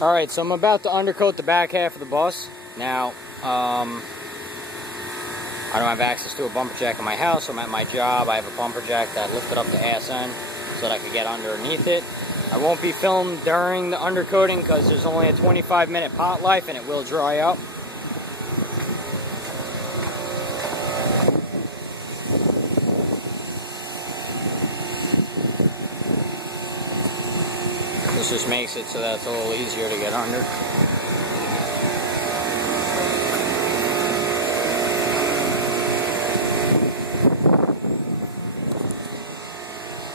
Alright, so I'm about to undercoat the back half of the bus. Now, I don't have access to a bumper jack in my house, so I'm at my job. I have a bumper jack that I lifted up the ass end so that I could get underneath it. I won't be filmed during the undercoating because there's only a 25-minute pot life and it will dry up. This just makes it so that it's a little easier to get under.